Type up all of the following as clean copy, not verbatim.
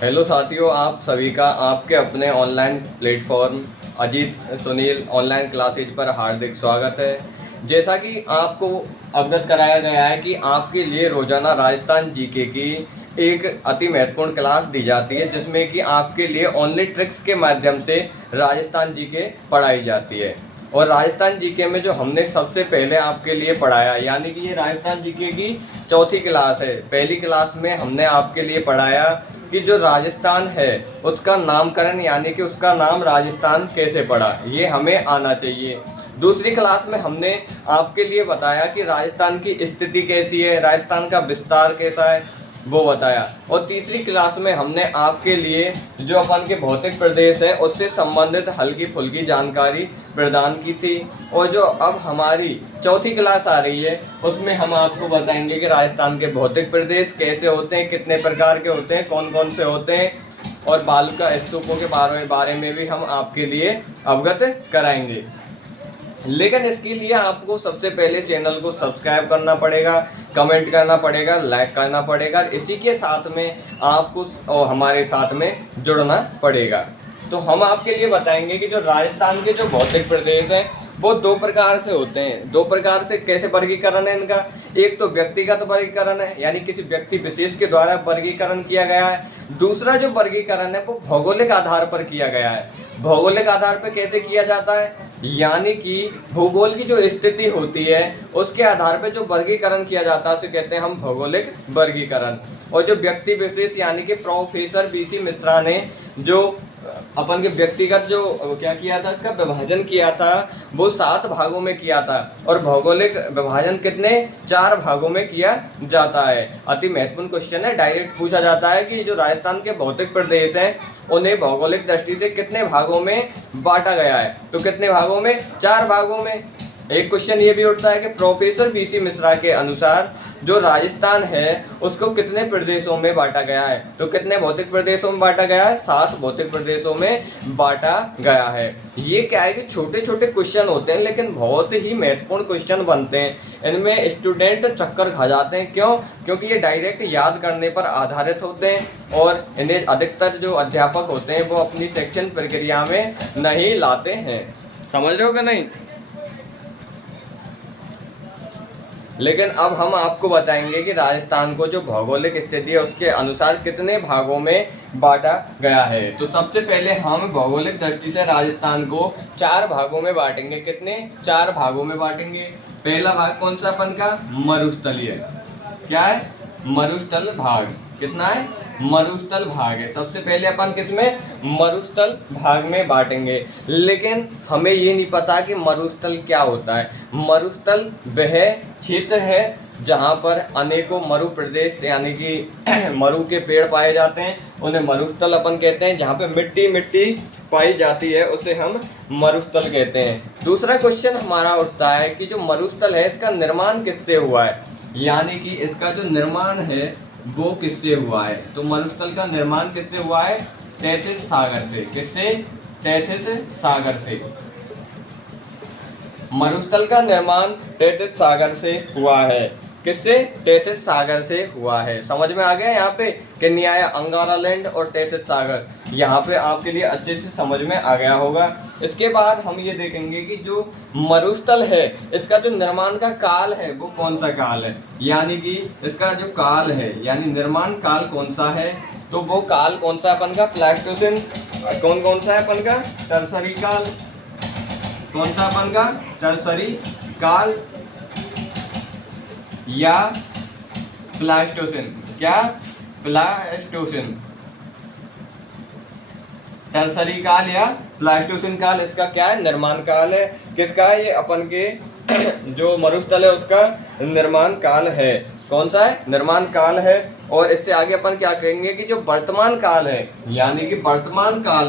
Hello साथियों, आप सभी का आपके अपने online platform Ajit Sunil online classes पर हार्दिक स्वागत है। जैसा कि आपको अवगत कराया गया है कि आपके लिए रोजाना राजस्थान जीके की एक अति महत्वपूर्ण क्लास दी जाती है, जिसमें कि आपके लिए ओनली ट्रिक्स के माध्यम से राजस्थान जीके पढ़ाई जाती है। और राजस्थान जीके में जो हमने सबसे पहले आपके लिए पढ़ाया, यानी कि ये राजस्थान जीके की चौथी क्लास है। पहली क्लास में हमने आपके लिए पढ़ाया कि जो राजस्थान है उसका नामकरण, यानी कि उसका नाम राजस्थान कैसे पड़ा, ये हमें आना चाहिए। दूसरी क्लास में हमने आपके लिए बताया कि राजस्थान की स्थिति कैसी है, राजस्थान का विस्तार कैसा है, वो बताया। और तीसरी क्लास में हमने आपके लिए जो अपन के भौतिक प्रदेश है उससे संबंधित हल्की फुल्की जानकारी प्रदान की थी। और जो अब हमारी चौथी क्लास आ रही है उसमें हम आपको बताएंगे कि राजस्थान के भौतिक प्रदेश कैसे होते हैं, कितने प्रकार के होते हैं, कौन कौन से होते हैं, और बालुका स्तूपों के बारे में भी हम आपके लिए अवगत कराएंगे। लेकिन इसके लिए आपको सबसे पहले चैनल को सब्सक्राइब करना पड़ेगा, कमेंट करना पड़ेगा, लाइक करना पड़ेगा। इसी के साथ में आपको हमारे साथ में जुड़ना पड़ेगा। तो हम आपके लिए बताएंगे कि जो राजस्थान के जो भौतिक प्रदेश हैं वो दो प्रकार से होते हैं। दो प्रकार से कैसे वर्गीकरण है इनका? एक तो व्यक्तिगत वर्गीकरण है, यानी किसी व्यक्ति विशेष के द्वारा वर्गीकरण किया गया है। दूसरा जो वर्गीकरण है वो भौगोलिक आधार पर किया गया है। भौगोलिक आधार पर कैसे किया जाता है? यानी कि भूगोल की जो स्थिति होती है उसके आधार पर जो वर्गीकरण किया जाता है उसे कहते हैं हम भौगोलिक वर्गीकरण। और जो व्यक्ति विशेष यानी कि प्रोफेसर बीसी मिश्रा ने जो अपन के व्यक्तिगत जो क्या किया था, इसका विभाजन किया था, वो 7 भागों में किया था। और भौगोलिक विभाजन कितने? 4 भागों में किया जाता है। अति महत्वपूर्ण क्वेश्चन है, डायरेक्ट पूछा जाता है कि जो राजस्थान के भौतिक प्रदेश हैं उन्हें भौगोलिक दृष्टि से कितने भागों में बांटा गया है? तो कितने भागों में? 4 भागों में। एक क्वेश्चन ये भी उठता है कि प्रोफेसर बीसी मिश्रा के अनुसार जो राजस्थान है उसको कितने प्रदेशों में बांटा गया है? तो कितने भौतिक प्रदेशों में बांटा गया है? 7 भौतिक प्रदेशों में बांटा गया है। ये क्या है कि छोटे छोटे क्वेश्चन होते हैं लेकिन बहुत ही महत्वपूर्ण क्वेश्चन बनते हैं। इनमें स्टूडेंट चक्कर खा जाते हैं। क्यों? क्योंकि ये डायरेक्ट याद करने पर आधारित होते हैं और इन्हें अधिकतर जो अध्यापक होते हैं वो अपनी शिक्षण प्रक्रिया में नहीं लाते हैं। समझ रहे हो कि नहीं? लेकिन अब हम आपको बताएंगे कि राजस्थान को जो भौगोलिक स्थिति है उसके अनुसार कितने भागों में बांटा गया है। तो सबसे पहले हम भौगोलिक दृष्टि से राजस्थान को 4 भागों में बांटेंगे। कितने? 4 भागों में बांटेंगे। पहला भाग कौन सा अपन का? मरुस्थलीय। क्या है? मरुस्थल भाग। कितना है? मरुस्थल भाग है। सबसे पहले अपन किसमें? मरुस्थल भाग में बांटेंगे। लेकिन हमें ये नहीं पता कि मरुस्थल क्या होता है। मरुस्थल वह क्षेत्र है जहाँ पर अनेकों मरु प्रदेश यानी कि मरु के पेड़ पाए जाते हैं, उन्हें मरुस्थल अपन कहते हैं। जहाँ पे मिट्टी मिट्टी पाई जाती है उसे हम मरुस्थल कहते हैं। दूसरा क्वेश्चन हमारा उठता है कि जो मरुस्थल है इसका निर्माण किससे हुआ है, यानी कि इसका जो निर्माण है वो किससे हुआ है? तो मरुस्थल का निर्माण किससे हुआ है? तैथिस सागर से। किससे? तैथिस सागर से। मरुस्थल का निर्माण तैथिस सागर से हुआ है। किससे? तैथिस सागर से हुआ है। समझ में आ गया यहाँ पे कि न्याय अंगारालैंड और तैथिस सागर, यहाँ पे आपके लिए अच्छे से समझ में आ गया होगा। इसके बाद हम ये देखेंगे कि जो मरुस्थल है इसका जो निर्माण का काल है वो कौन सा काल है, यानी कि इसका जो काल है यानी निर्माण काल कौन सा है? तो वो काल कौन सा अपन का? प्लास्टोसिन। कौन सा है अपन का? टर्सरी काल। कौन सा अपन का? टर्सरी काल या प्लास्टोसिन। क्या? प्लास्टोसिन। टर्सरी काल या प्लास्टोसिन काल इसका क्या है? निर्माण काल है। किसका है? ये अपन के जो मरुस्थल है उसका निर्माण काल है। कौन सा है? निर्माण काल है। और इससे आगे अपन क्या कहेंगे कि जो वर्तमान काल है, यानी कि वर्तमान काल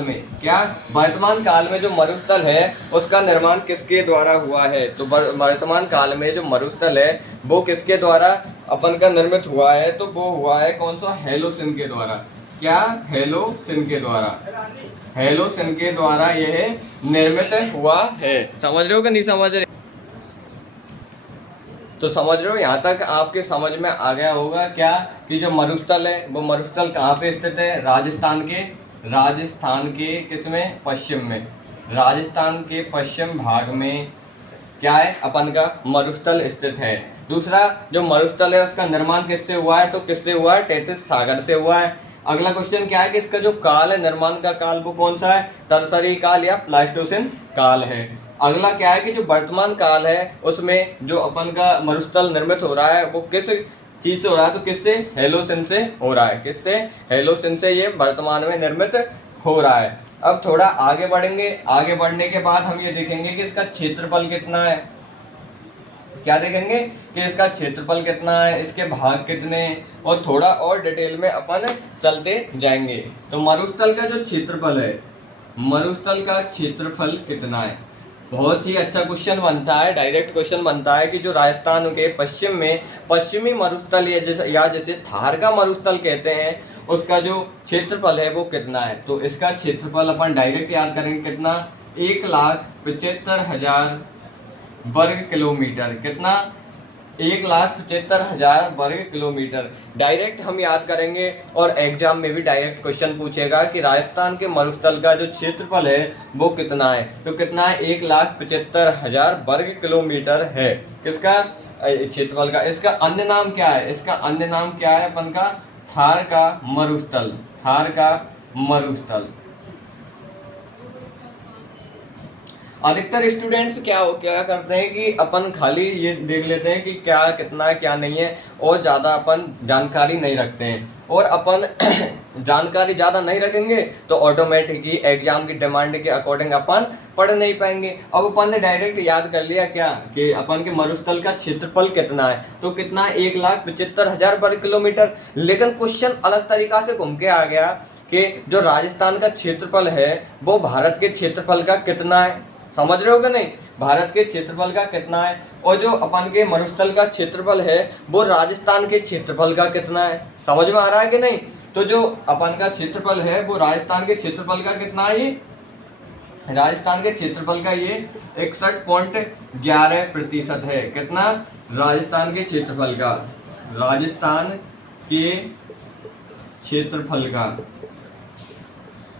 में क्या? वर्तमान काल में जो मरुस्थल है उसका निर्माण किसके द्वारा हुआ है? तो वर्तमान काल में जो मरुस्थल है वो किसके द्वारा अपन का निर्मित हुआ है? तो वो हुआ है कौन सा? हेलोसिन के द्वारा। क्या? हेलोसिन के द्वारा, हेलोसिन के द्वारा यह निर्मित हुआ है। समझ रहे हो कि नहीं समझ रहे? तो समझ रहे हो, यहाँ तक आपके समझ में आ गया होगा क्या कि जो मरुस्थल है वो मरुस्थल कहाँ पे स्थित है? राजस्थान के, राजस्थान के किसमें? पश्चिम में, राजस्थान के पश्चिम भाग में क्या है अपन का मरुस्थल स्थित है। दूसरा, जो मरुस्थल है उसका निर्माण किससे हुआ है? तो किससे हुआ है? तैथिस सागर से हुआ है। अगला क्वेश्चन क्या है कि इसका जो काल है, निर्माण का काल, वो कौन सा है? टर्सरी काल या प्लास्टोसिन काल है। अगला क्या है कि जो वर्तमान काल है उसमें जो अपन का मरुस्थल निर्मित हो रहा है वो किस चीज से हो रहा है? तो किससे? हेलोसिन से हो रहा है। किससे? हेलोसिन से ये वर्तमान में निर्मित हो रहा है। अब थोड़ा आगे बढ़ेंगे, आगे बढ़ने के बाद हम ये देखेंगे कि इसका क्षेत्रफल कितना है। क्या देखेंगे कि इसका क्षेत्रफल कितना है, इसके भाग कितने, और थोड़ा और डिटेल में अपन चलते जाएंगे। तो मरुस्थल का जो क्षेत्रफल है, मरुस्थल का क्षेत्रफल कितना है? बहुत ही अच्छा क्वेश्चन बनता है, डायरेक्ट क्वेश्चन बनता है कि जो राजस्थान के पश्चिम में पश्चिमी मरुस्थल या जैसे थार का मरुस्थल कहते हैं, उसका जो क्षेत्रफल है वो कितना है। तो इसका क्षेत्रफल अपन डायरेक्ट याद करेंगे कितना? 1,75,000 वर्ग किलोमीटर। कितना? 1,75,000 वर्ग किलोमीटर डायरेक्ट हम याद करेंगे। और एग्जाम में भी डायरेक्ट क्वेश्चन पूछेगा कि राजस्थान के मरुस्थल का जो क्षेत्रफल है वो कितना है। तो कितना है? 1,75,000 वर्ग किलोमीटर है किसका? क्षेत्रफल का। इसका अन्य नाम क्या है? इसका अन्य नाम क्या है अपन का? थार का मरुस्थल, थार का मरुस्थल। अधिकतर स्टूडेंट्स क्या करते हैं कि अपन खाली ये देख लेते हैं कि क्या कितना है क्या नहीं है, और ज़्यादा अपन जानकारी नहीं रखते हैं। और अपन जानकारी ज़्यादा नहीं रखेंगे तो ऑटोमेटिक ही एग्जाम की डिमांड के अकॉर्डिंग अपन पढ़ नहीं पाएंगे। अब अपन ने डायरेक्ट याद कर लिया क्या कि अपन के मरुस्थल का क्षेत्रफल कितना है। तो कितना है? 1,75,000 वर्ग किलोमीटर। लेकिन क्वेश्चन अलग तरीका से घूम के आ गया कि जो राजस्थान का क्षेत्रफल है वो भारत के क्षेत्रफल का कितना है। समझ रहे हो कि नहीं? भारत के क्षेत्रफल का कितना है, और जो अपन के मरुस्थल का क्षेत्रफल है वो राजस्थान के क्षेत्रफल का कितना है। समझ में आ रहा है कि नहीं? तो जो अपन का क्षेत्रफल है वो राजस्थान के क्षेत्रफल का कितना है? ये राजस्थान के क्षेत्रफल का ये 61.11% है। कितना? राजस्थान के क्षेत्रफल का, राजस्थान के क्षेत्रफल का,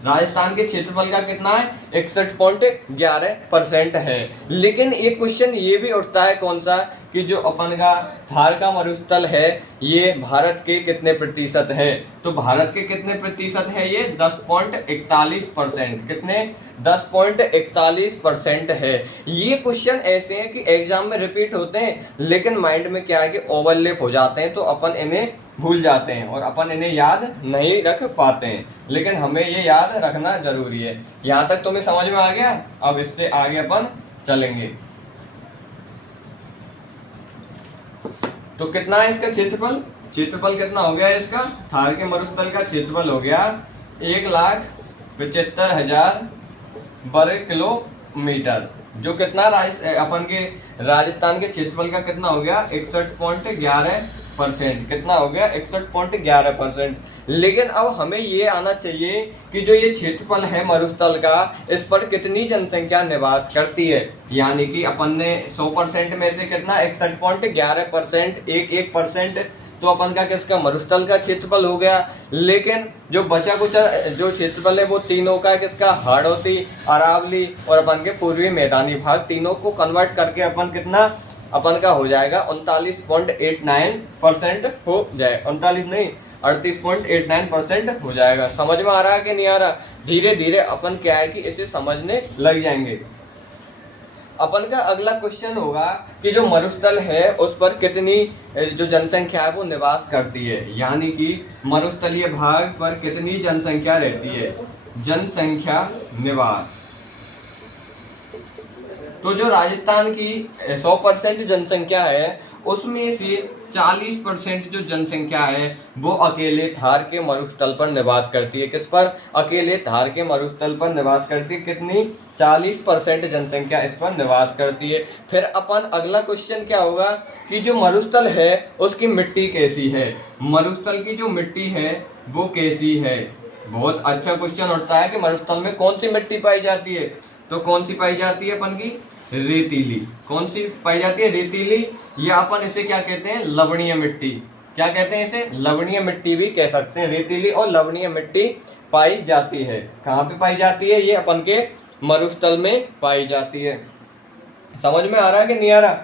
राजस्थान के क्षेत्रफल का कितना है? 61.11% है। लेकिन एक क्वेश्चन ये भी उठता है कौन सा कि जो अपन का थार का मरुस्थल है ये भारत के कितने प्रतिशत है। तो भारत के कितने प्रतिशत है? ये 10.41%। कितने? 10.41% है। ये क्वेश्चन ऐसे हैं कि एग्जाम में रिपीट होते हैं लेकिन माइंड में क्या है कि ओवरलैप हो जाते हैं, तो अपन इन्हें भूल जाते हैं और अपन इन्हें याद नहीं रख पाते हैं। लेकिन हमें ये याद रखना जरूरी है। यहाँ तक तुम्हें समझ में आ गया? अब इससे आगे अपन चलेंगे। तो कितना है इसका क्षेत्रफल? क्षेत्रफल कितना हो गया इसका? थार के मरुस्थल का क्षेत्रफल हो गया 1,75,000 वर्ग किलोमीटर। जो कितना अपन के राजस्थान के क्षेत्रफल का कितना हो गया? 61.11%। कितना हो गया? 61.11%। लेकिन अब हमें ये आना चाहिए कि जो ये क्षेत्रफल है मरुस्थल का, इस पर कितनी जनसंख्या निवास करती है। यानी कि अपन ने 100% में से कितना? 61.11%, 1% तो अपन का किसका? मरुस्थल का क्षेत्रफल हो गया। लेकिन जो बचा कुचा जो क्षेत्रफल है वो तीनों का किसका? हाड़ौती, अरावली और अपन के पूर्वी मैदानी भाग, तीनों को कन्वर्ट करके अपन कितना अपन का हो जाएगा? 39.89% हो जाए, 39 नहीं 38.89% हो जाएगा। समझ में आ रहा है कि नहीं आ रहा? धीरे धीरे अपन क्या है कि इसे समझने लग जाएंगे। अपन का अगला क्वेश्चन होगा कि जो मरुस्थल है उस पर कितनी जो जनसंख्या है वो निवास करती है। यानी कि मरुस्थलीय भाग पर कितनी जनसंख्या रहती है? जनसंख्या निवास। तो जो राजस्थान की 100% जनसंख्या है उसमें से 40% जो जनसंख्या है वो अकेले थार के मरुस्थल पर निवास करती है। किस पर? अकेले थार के मरुस्थल पर निवास करती है। कितनी? 40% जनसंख्या इस पर निवास करती है। फिर अपन अगला क्वेश्चन क्या होगा कि जो मरुस्थल है उसकी मिट्टी कैसी है। मरुस्थल की जो मिट्टी है वो कैसी है। बहुत अच्छा क्वेश्चन उठता है कि मरुस्थल में कौन सी मिट्टी पाई जाती है। तो कौन सी पाई जाती है अपन की, रेतीली। कौन सी पाई जाती है, रेतीली, या अपन इसे क्या कहते हैं, लवणीय मिट्टी। क्या कहते हैं इसे, लवणीय मिट्टी भी कह सकते हैं। रेतीली और लवणीय मिट्टी पाई जाती है। कहाँ पे पाई जाती है, ये अपन के मरुस्थल में पाई जाती है। समझ में आ रहा है कि नहीं आ रहा।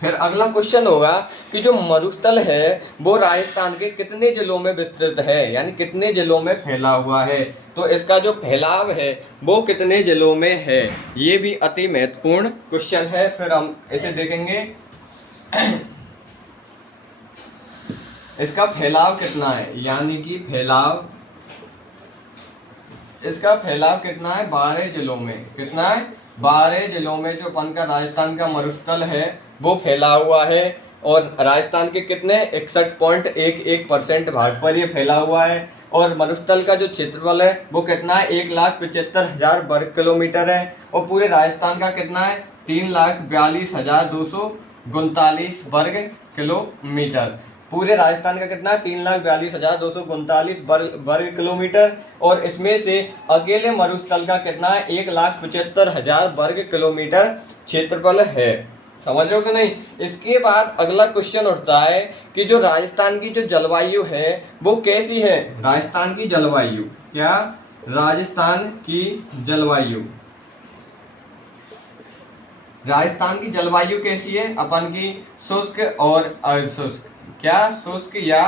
फिर अगला क्वेश्चन होगा कि जो मरुस्थल है वो राजस्थान के कितने जिलों में विस्तृत है, यानी कितने जिलों में फैला हुआ है। तो इसका जो फैलाव है वो कितने जिलों में है, ये भी अति महत्वपूर्ण क्वेश्चन है। फिर हम इसे देखेंगे, इसका फैलाव कितना है, यानी कि फैलाव, इसका फैलाव कितना है, 12 जिलों में। कितना है, 12 जिलों में जो अपन का राजस्थान का मरुस्थल है वो फैला हुआ है। और राजस्थान के कितने 61.11% भाग पर ये फैला हुआ है। और मरुस्थल का जो क्षेत्रफल है वो कितना है, 1,75,000 वर्ग किलोमीटर है। और पूरे राजस्थान का कितना है, 3,42,239 वर्ग किलोमीटर। पूरे राजस्थान का कितना है, 3,42,239 वर्ग किलोमीटर। और इसमें से अकेले मरुस्थल का कितना है, 1,75,000 वर्ग किलोमीटर क्षेत्रफल है। समझ रहे हो कि नहीं। इसके बाद अगला क्वेश्चन उठता है कि जो राजस्थान की जो जलवायु है वो कैसी है। राजस्थान की जलवायु, क्या, राजस्थान की जलवायु, राजस्थान की जलवायु कैसी है, अपन की शुष्क और अर्ध शुष्क। क्या, शुष्क या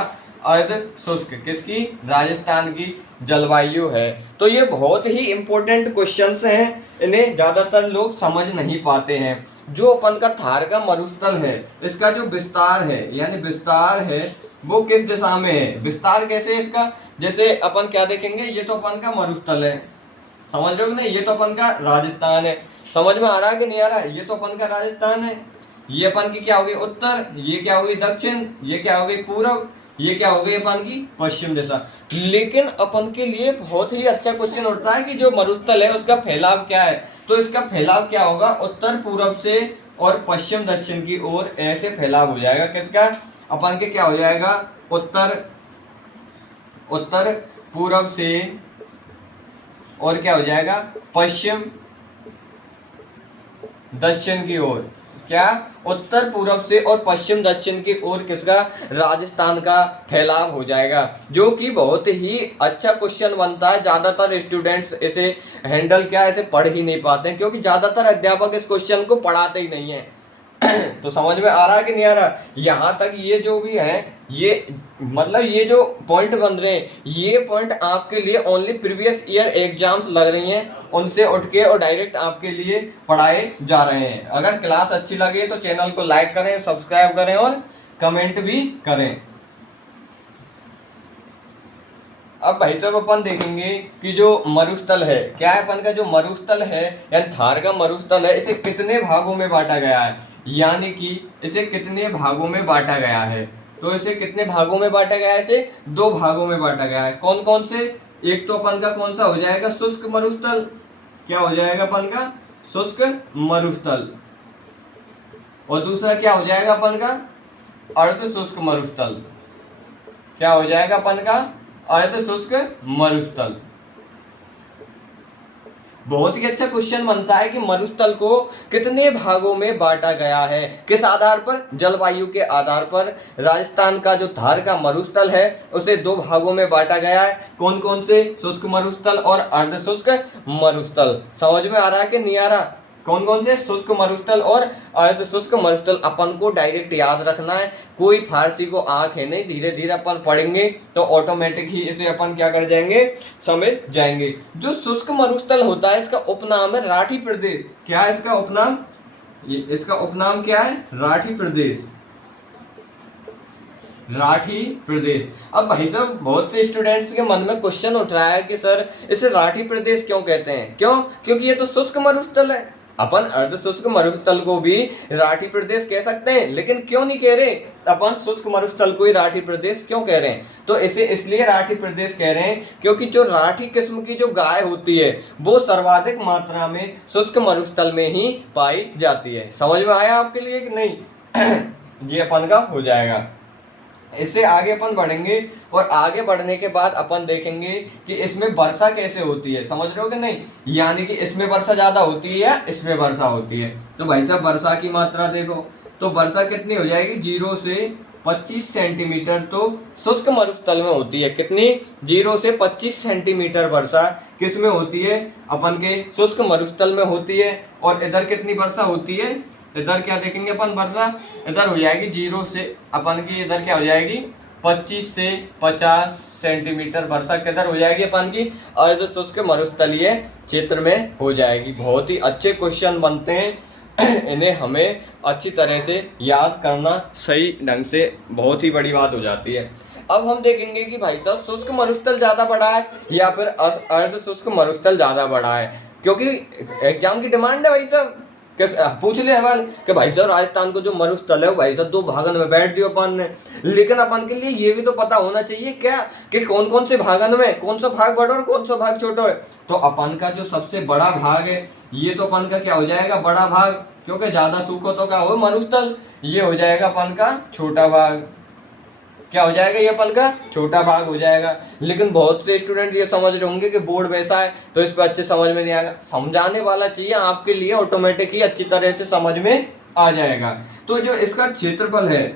अर्ध शुष्क, किसकी, राजस्थान की जलवायु है। तो ये बहुत ही इंपॉर्टेंट क्वेश्चंस हैं, इन्हें ज्यादातर लोग समझ नहीं पाते हैं। जो अपन का थार का मरुस्थल है, इसका जो विस्तार है, यानी विस्तार है वो किस दिशा में है, विस्तार कैसे है इसका। जैसे अपन क्या देखेंगे, ये तो अपन का मरुस्थल है, समझ रहे हो कि नहीं, ये तो अपन का राजस्थान है। समझ में आ रहा है कि नहीं आ रहा है, ये तो अपन का राजस्थान है। ये अपन की क्या होगी, उत्तर, ये क्या होगी, दक्षिण, ये क्या होगी, पूर्व, ये क्या हो गई अपन की पश्चिम दिशा। लेकिन अपन के लिए बहुत ही अच्छा क्वेश्चन उठता है कि जो मरुस्थल है उसका फैलाव क्या है। तो इसका फैलाव क्या होगा, उत्तर पूर्व से और पश्चिम दक्षिण की ओर ऐसे फैलाव हो जाएगा। किसका, अपन के क्या हो जाएगा, उत्तर पूर्व से और क्या हो जाएगा, पश्चिम दक्षिण की ओर। क्या, उत्तर पूर्व से और पश्चिम दक्षिण की ओर किसका, राजस्थान का फैलाव हो जाएगा। जो कि बहुत ही अच्छा क्वेश्चन बनता है। ज्यादातर स्टूडेंट्स इसे हैंडल क्या ऐसे पढ़ ही नहीं पाते हैं, क्योंकि ज्यादातर अध्यापक इस क्वेश्चन को पढ़ाते ही नहीं है। तो समझ में आ रहा है कि नहीं आ रहा। यहाँ तक ये जो भी है, ये मतलब ये जो पॉइंट बन रहे हैं, ये पॉइंट आपके लिए ओनली प्रीवियस ईयर एग्जाम्स लग रही हैं, उनसे उठ के और डायरेक्ट आपके लिए पढ़ाए जा रहे हैं। अगर क्लास अच्छी लगे तो चैनल को लाइक करें, सब्सक्राइब करें और कमेंट भी करें। अब भाई साहब अपन देखेंगे कि जो मरुस्थल है, क्या है अपन का जो मरुस्थल है, यानी थार का मरुस्थल है, इसे कितने भागों में बांटा गया है, यानी कि इसे कितने भागों में बांटा गया है। तो इसे कितने भागों में बांटा गया है, इसे 2 भागों में बांटा गया है। कौन कौन से, एक तो अपन का कौन सा हो जाएगा, शुष्क मरुस्थल। क्या हो जाएगा अपन का, शुष्क मरुस्थल। और दूसरा क्या हो जाएगा अपन का, अर्ध शुष्क मरुस्थल। क्या हो जाएगा अपन का, अर्ध शुष्क मरुस्थल। बहुत ही अच्छा क्वेश्चन बनता है कि मरुस्थल को कितने भागों में बांटा गया है, किस आधार पर, जलवायु के आधार पर। राजस्थान का जो थार का मरुस्थल है उसे 2 भागों में बांटा गया है। कौन कौन से, शुष्क मरुस्थल और अर्ध शुष्क मरुस्थल। समझ में आ रहा है कि नहीं आ रहा। कौन कौन से, शुष्क मरुस्थल और अर्ध शुष्क मरुस्थल। अपन को डायरेक्ट याद रखना है, कोई फारसी को आंख है नहीं, धीरे धीरे अपन पढ़ेंगे तो ऑटोमेटिक ही इसे अपन क्या कर जाएंगे, समझ जाएंगे। जो शुष्क मरुस्थल होता है इसका उपनाम है राठी प्रदेश। क्या है इसका उपनाम, इसका उपनाम क्या है, राठी प्रदेश, राठी प्रदेश। अब भाई साहब बहुत से स्टूडेंट्स के मन में क्वेश्चन उठ रहा है कि सर इसे राठी प्रदेश क्यों कहते हैं, क्यों, क्योंकि ये तो शुष्क मरुस्थल है। अपन अर्ध शुष्क मरुस्थल को भी राठी प्रदेश कह सकते हैं, लेकिन क्यों नहीं कह रहे, अपन शुष्क मरुस्थल को ही राठी प्रदेश क्यों कह रहे हैं। तो इसे इसलिए राठी प्रदेश कह रहे हैं क्योंकि जो राठी किस्म की जो गाय होती है वो सर्वाधिक मात्रा में शुष्क मरुस्थल में ही पाई जाती है। समझ में आया आपके लिए कि नहीं। ये अपन का हो जाएगा। इससे आगे अपन बढ़ेंगे और आगे बढ़ने के बाद अपन देखेंगे कि इसमें वर्षा कैसे होती है, समझ रहे हो कि नहीं। यानी कि इसमें वर्षा ज्यादा होती है या इसमें वर्षा होती है। तो भाई साहब वर्षा की मात्रा देखो, तो वर्षा कितनी हो जाएगी, 0 से 25 सेंटीमीटर तो शुष्क मरुस्थल में होती है। कितनी, 0 से 25 सेंटीमीटर वर्षा किस में होती है, अपन के शुष्क मरुस्थल में होती है। और इधर कितनी वर्षा होती है, इधर क्या देखेंगे अपन, वर्षा इधर हो जाएगी 0 से अपन की, इधर क्या हो जाएगी 25 से 50 सेंटीमीटर वर्षा किधर हो जाएगी अपन की, अर्ध शुष्क मरुस्थलीय क्षेत्र में हो जाएगी। बहुत ही अच्छे क्वेश्चन बनते हैं, इन्हें हमें अच्छी तरह से याद करना सही ढंग से बहुत ही बड़ी बात हो जाती है। अब हम देखेंगे कि भाई साहब शुष्क मरुस्थल ज़्यादा बड़ा है या फिर अर्ध शुष्क मरुस्थल ज़्यादा बड़ा है, क्योंकि एग्जाम की डिमांड है भाई साहब। किस पूछ ले सवाल कि भाई साहब राजस्थान को जो मरुस्थल है वो भाई साहब 2 भागन में बैठ दियो अपन ने, लेकिन अपन के लिए ये भी तो पता होना चाहिए क्या कि कौन कौन से भागन में कौन सा भाग बड़ा और कौन सा भाग छोटा है। तो अपन का जो सबसे बड़ा भाग है ये तो अपन का क्या हो जाएगा, बड़ा भाग, क्योंकि ज्यादा सूखो तो क्या हो, मरुस्थल, ये हो जाएगा अपन का छोटा भाग। क्या हो जाएगा, ये अपन का छोटा भाग हो जाएगा। लेकिन बहुत से स्टूडेंट ये समझ रहे होंगे कि बोर्ड वैसा है तो इस पर अच्छे समझ में नहीं आएगा। समझाने वाला चाहिए आपके लिए, ऑटोमेटिक ही अच्छी तरह से समझ में आ जाएगा। तो जो इसका क्षेत्रफल है,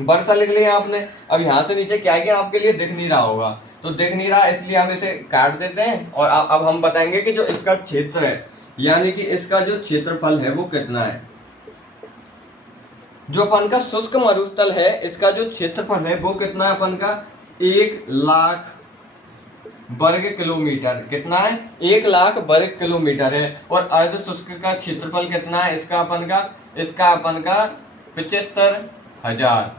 वर्षा लिख लिया आपने, अब यहाँ से नीचे क्या है कि आपके लिए दिख नहीं रहा होगा, तो दिख नहीं रहा इसलिए हम इसे काट देते हैं। और अब हम बताएंगे कि जो इसका क्षेत्र है, यानी कि इसका जो क्षेत्रफल है वो कितना है। जो अपन का शुष्क मरुस्थल है इसका जो क्षेत्रफल है वो कितना है अपन का, 1,00,000 वर्ग किलोमीटर। कितना है, 1,00,000 वर्ग किलोमीटर है। और अर्ध शुष्क का क्षेत्रफल कितना है इसका अपन का, 75,000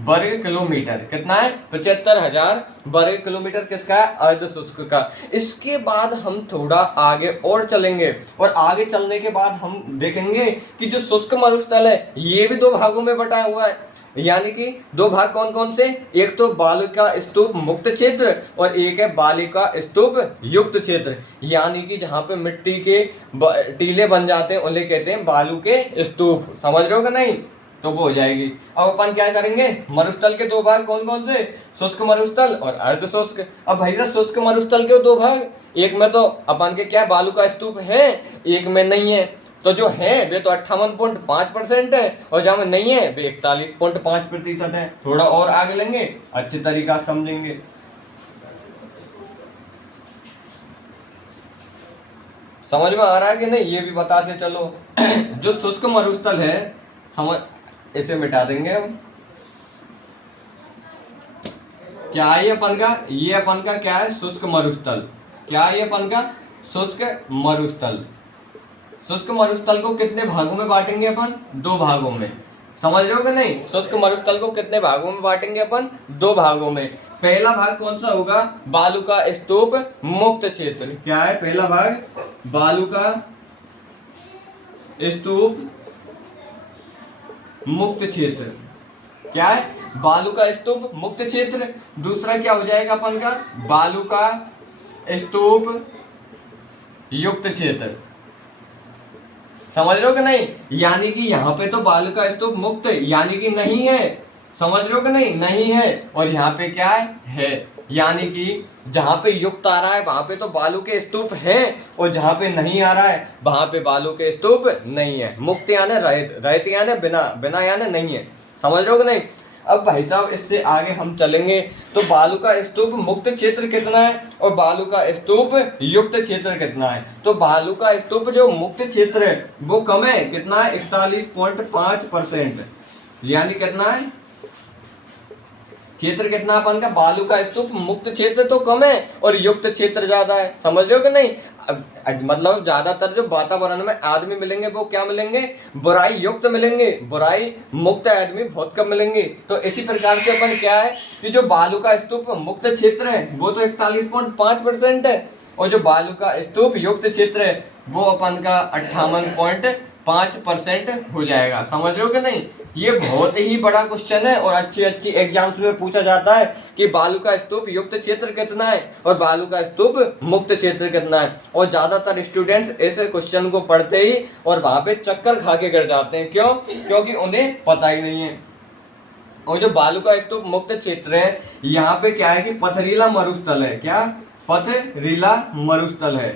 वर्ग किलोमीटर। कितना है, 75,000 वर्ग किलोमीटर किसका है, अर्ध शुष्क का। इसके बाद हम थोड़ा आगे और चलेंगे और आगे चलने के बाद हम देखेंगे कि जो शुष्क मरुस्थल है ये भी 2 भागों में बटा हुआ है। यानी कि 2 भाग कौन कौन से, एक तो बालुका स्तूप मुक्त क्षेत्र और एक है बालिका स्तूप युक्त क्षेत्र। यानी कि जहाँ पे मिट्टी के टीले बन जाते हैं उन्हें कहते हैं बालू के स्तूप, समझ रहे हो कि नहीं। तो वो हो जाएगी। अब अपन क्या करेंगे, मरुस्थल के 2 भाग कौन कौन से, शुष्क मरुस्थल और अर्ध शुष्क। अब भाई साहब शुष्क मरुस्थल के 2 भाग, एक में तो अपन के क्या बालू का स्तूप है, एक में नहीं है। तो जो है वे तो 58.5% है और जहाँ में नहीं है वे 41.5% है। थोड़ा और आगे लेंगे अच्छे तरीका समझेंगे। समझ में आ रहा है कि नहीं, ये भी बताते चलो। जो शुष्क मरुस्थल है, समझ, इसे मिटा देंगे हम। क्या है ये अपन का, ये अपन का क्या है, शुष्क मरुस्थल। क्या है ये अपन का, शुष्क मरुस्थल। शुष्क मरुस्थल को कितने भागों में बांटेंगे अपन, 2 भागों में। समझ रहे हो कि नहीं, शुष्क मरुस्थल को कितने भागों में बांटेंगे अपन, 2 भागों में। पहला भाग कौन सा होगा, बालू का स्तूप मुक्त क्षेत्र। क्या है पहला भाग, बालू का स्तूप मुक्त क्षेत्र। क्या है, बालू का स्तूप मुक्त क्षेत्र। दूसरा क्या हो जाएगा अपन का, बालू का स्तूप युक्त क्षेत्र। समझ रहे हो कि नहीं, यानी कि यहाँ पे तो बालू का स्तूप मुक्त यानी कि नहीं है, समझ रहे हो कि नहीं, नहीं है। और यहाँ पे क्या है, यानी कि जहाँ पे युक्त आ रहा है वहां पे तो बालू के स्तूप है और जहाँ पे नहीं आ रहा है वहां पे बालू के स्तूप नहीं है। मुक्त यानी रहित, रहित यानी बिना, बिना यानी नहीं है। समझ रहे हो कि नहीं। अब भाई साहब इससे आगे हम चलेंगे तो बालू का स्तूप मुक्त क्षेत्र कितना है और बालू का स्तूप युक्त क्षेत्र कितना है। तो बालू का स्तूप जो मुक्त क्षेत्र है वो कम है, कितना है, 41.5%। यानी कितना है, क्षेत्र कितना अपन का, बालू का स्तूप मुक्त क्षेत्र तो कम है और युक्त क्षेत्र ज्यादा है। समझ रहे हो कि नहीं। मतलब ज्यादातर जो वातावरण में आदमी मिलेंगे वो क्या मिलेंगे, बुराई युक्त मिलेंगे, बुराई मुक्त आदमी बहुत कम मिलेंगे। तो इसी प्रकार से अपन क्या है कि जो बालू का स्तूप मुक्त क्षेत्र है वो तो 41.5% है और जो बालू का स्तूप युक्त क्षेत्र है वो अपन का 58.5% हो जाएगा। समझ रहे हो कि नहीं। ये बहुत ही बड़ा क्वेश्चन है और अच्छी एग्जाम्स में पूछा जाता है कि बालू का स्तूप युक्त क्षेत्र कितना है और बालू का स्तूप मुक्त क्षेत्र कितना है। और ज्यादातर स्टूडेंट्स ऐसे क्वेश्चन को पढ़ते ही और वहां पे चक्कर खा के गिर जाते हैं। क्यों, क्योंकि उन्हें पता ही नहीं है। और जो बालू का स्तूप मुक्त क्षेत्र है, यहाँ पे क्या है कि पथरीला मरुस्थल है। क्या? पथरीला मरुस्थल है।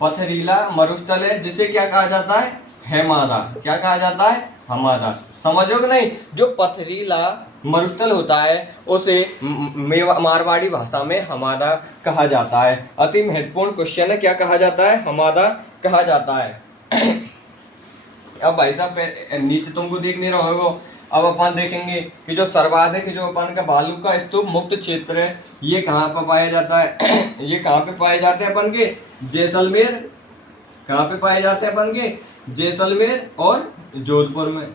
पथरीला मरुस्थल है जिसे क्या कहा जाता है? हेमादा। क्या कहा जाता है? हमादा। समझ रहे हो कि नहीं? जो पथरीला मरुस्थल होता है उसे मारवाड़ी भाषा में हमादा कहा जाता है। अति महत्वपूर्ण क्वेश्चन है, क्या कहा जाता है? हमादा कहा जाता है। अब भाई साहब नीचे तुमको दिख नहीं रहा होगा, अब अपन देखेंगे कि जो सर्वाधिक जो अपन का बालू का स्तूप मुक्त क्षेत्र है ये कहाँ पर पाया जाता है? ये कहाँ पे पाए जाते हैं अपन के? जैसलमेर। कहाँ पे पाए जाते हैं अपन के? जैसलमेर और जोधपुर में।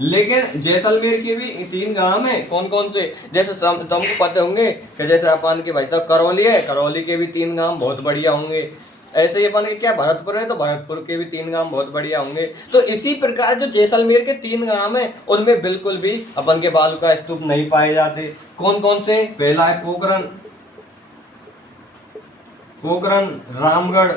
लेकिन जैसलमेर के भी 3 गांव हैं। कौन कौन से? जैसे तुमको पता होंगे कि जैसे अपन के भाई साहब करौली है, करौली के भी 3 गांव बहुत बढ़िया होंगे। ऐसे ही अपन के क्या भरतपुर है, तो भरतपुर के भी 3 गांव बहुत बढ़िया होंगे। तो इसी प्रकार जो जैसलमेर के 3 गांव हैं उनमें बिल्कुल भी अपन के बालू का स्तूप नहीं पाए जाते। कौन कौन से? पहला है पोखरण, पोखरण, रामगढ़,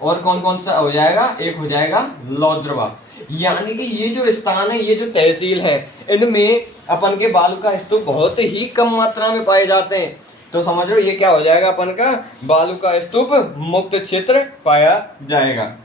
और कौन कौन सा हो जाएगा? एक हो जाएगा लौद्रवा। यानी कि ये जो स्थान है, ये जो तहसील है, इनमें अपन के बालू का स्तूप बहुत ही कम मात्रा में पाए जाते हैं। तो समझ लो ये क्या हो जाएगा? अपन का बालू का स्तूप मुक्त क्षेत्र पाया जाएगा।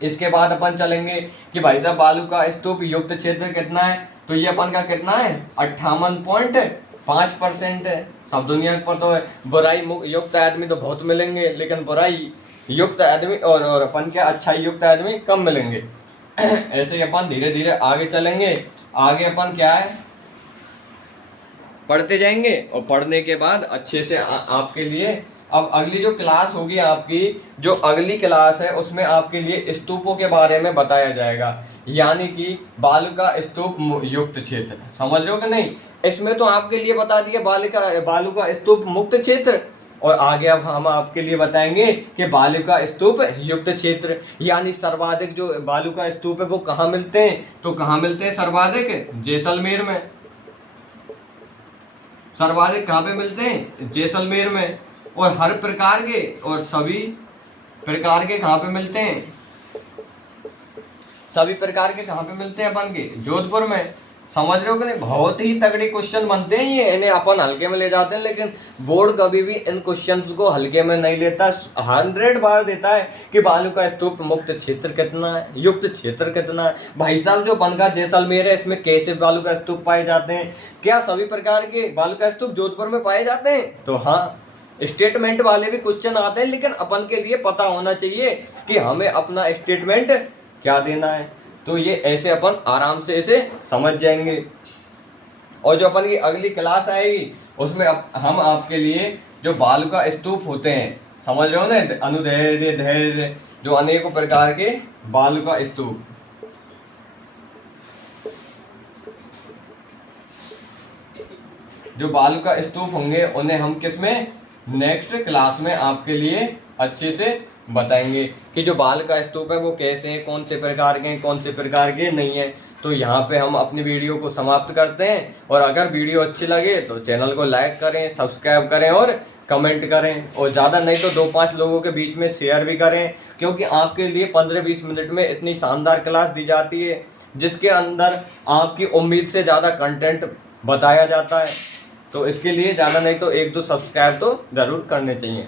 इसके बाद अपन चलेंगे कि भाई साहब बालू का स्तूप युक्त क्षेत्र कितना है? तो ये अपन का कितना है? 58.5% है। सब दुनिया को पता है। बुराई युक्त आदमी तो बहुत मिलेंगे, लेकिन बुराई युक्त आदमी और अपन के अच्छाई युक्त आदमी कम मिलेंगे। ऐसे ही अपन धीरे धीरे आगे चलेंगे। आगे अपन क्या है? पढ़ते जाएंगे और पढ़ने के बाद अच्छे से आपके लिए अब अगली जो क्लास होगी आपकी, जो अगली क्लास है उसमें आपके लिए स्तूपों के बारे में बताया जाएगा। यानी कि बालू का स्तूप युक्त क्षेत्र। समझ रहे हो कि नहीं? इसमें तो आपके लिए बता दिया बालू का स्तूप मुक्त क्षेत्र, और आगे अब हम आपके लिए बताएंगे कि बालू का स्तूप युक्त क्षेत्र। यानी सर्वाधिक जो बालू का स्तूप है वो कहाँ मिलते हैं? तो कहाँ मिलते हैं सर्वाधिक? जैसलमेर में। सर्वाधिक कहाँ पे मिलते हैं? जैसलमेर में। और हर प्रकार के और सभी प्रकार के कहाँ पे मिलते हैं? सभी प्रकार के कहाँ पे मिलते हैं अपन के? जोधपुर में। समझ रहे हो कि नहीं? बहुत ही तगड़े क्वेश्चन बनते हैं ये, इन्हें अपन हल्के में ले जाते हैं, लेकिन बोर्ड कभी भी इन क्वेश्चंस को हल्के में नहीं लेता। 100 बार देता है कि बालू का स्तूप मुक्त क्षेत्र कितना है, युक्त क्षेत्र कितना है। भाई साहब जो बनका जैसलमेर है इसमें कैसे बालू का स्तूप पाए जाते हैं? क्या सभी प्रकार के बालू का स्तूप जोधपुर में पाए जाते हैं? तो हाँ, स्टेटमेंट वाले भी क्वेश्चन आते हैं, लेकिन अपन के लिए पता होना चाहिए कि हमें अपना स्टेटमेंट क्या देना है। तो ये ऐसे अपन आराम से इसे समझ जाएंगे। और जो अपन की अगली क्लास आएगी उसमें हम आपके लिए जो बालू का स्तूप होते हैं, समझ रहे हो ना, अनुदैर्ध्य, धैर्य, जो अनेकों प्रकार के बालू का स्तूप, जो बालू का स्तूप होंगे उन्हें हम किसमें? नेक्स्ट क्लास में आपके लिए अच्छे से बताएंगे कि जो बालू का स्तूप है वो कैसे हैं, कौन से प्रकार के हैं, कौन से प्रकार के नहीं है। तो यहाँ पे हम अपनी वीडियो को समाप्त करते हैं। और अगर वीडियो अच्छी लगे तो चैनल को लाइक करें, सब्सक्राइब करें और कमेंट करें, और ज़्यादा नहीं तो 2-5 लोगों के बीच में शेयर भी करें, क्योंकि आपके लिए 15-20 मिनट में इतनी शानदार क्लास दी जाती है जिसके अंदर आपकी उम्मीद से ज़्यादा कंटेंट बताया जाता है। तो इसके लिए ज़्यादा नहीं तो 1-2 सब्सक्राइब तो ज़रूर करने चाहिए।